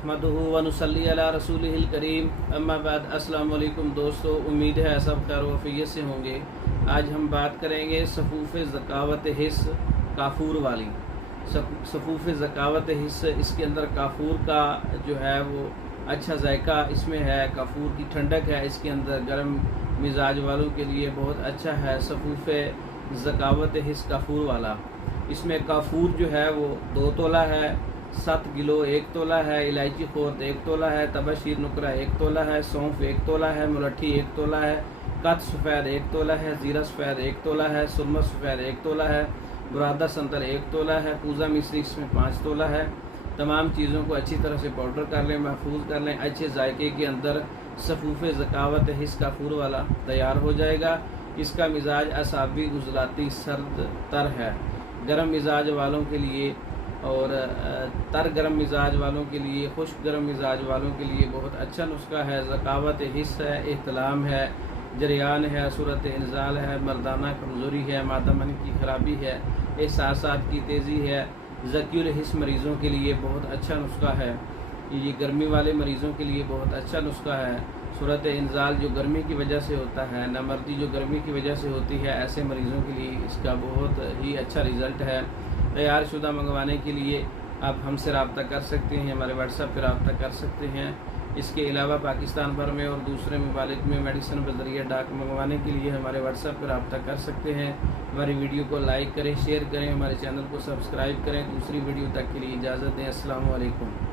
नहमदुहु व नुसल्ली अला रसूलिहिल करीम अम्मा बाद। अस्सलाम वालेकुम दोस्तों, उम्मीद है सब खैर वफ़ियत से होंगे। आज हम बात करेंगे सफ़ूफ़ ज़कावत हिस्स काफूर वाली। सफ़ूफ़ ज़कावत हिस्स, इसके अंदर काफूर का जो है वो अच्छा जायका इसमें है, काफूर की ठंडक है इसके अंदर, गर्म मिजाज वालों के लिए बहुत अच्छा है सफ़ूफ़ ज़कावत हिस्स काफूर वाला। इसमें काफूर जो है वो 2 तोला है, 7 किलो 1 तोला है, इलायची खोर्द 1 तोला है, तबशीर नुकरा 1 तोला है, सौंफ 1 तोला है, मुलट्ठी 1 तोला है, कत सफ़ेद 1 तोला है, ज़ीरा सफ़ेद 1 तोला है, सुरमा सफ़ेद 1 तोला है, बुरादा संतर 1 तोला है, पूजा मिश्री इसमें 5 तोला है। तमाम चीज़ों को अच्छी तरह से पाउडर कर लें, महफूज कर लें। अच्छे जायके के अंदर सफ़ूफ़ ज़कावत हिस्स काफूर वाला तैयार हो जाएगा। इसका मिजाज असाबी गुजलाती सर्द तर है, गर्म मिजाज वालों के लिए और तर गर्म मिजाज वालों के लिए, खुश्क गर्म मिजाज वालों के लिए बहुत अच्छा नुस्खा है। ज़कावत हिस्स है, एहतलाम है, जरियान है, सूरत इंजाल है, मर्दाना कमज़ोरी है, मादा मन की खराबी है, एहसासात की तेज़ी है। ज़कीउल हिस्स मरीज़ों के लिए बहुत अच्छा नुस्खा है। ये गर्मी वाले मरीज़ों के लिए बहुत अच्छा नुस्खा है। सूरत इंजाल जो गर्मी की वजह से होता है, नामर्दी जो गर्मी की वजह से होती है, ऐसे मरीज़ों के लिए इसका बहुत ही अच्छा रिज़ल्ट है। तैयार शुदा मंगवाने के लिए आप हमसे रब्ता कर सकते हैं, हमारे व्हाट्सएप पर रब्ता कर सकते हैं। इसके अलावा पाकिस्तान भर में और दूसरे ममालिक में मेडिसिन बज़रिया डाक मंगवाने के लिए हमारे व्हाट्सएप पर रब्ता कर सकते हैं। हमारी वीडियो को लाइक करें, शेयर करें, हमारे चैनल को सब्सक्राइब करें। दूसरी वीडियो तक के लिए इजाज़त दें। अस्सलामु अलैकुम।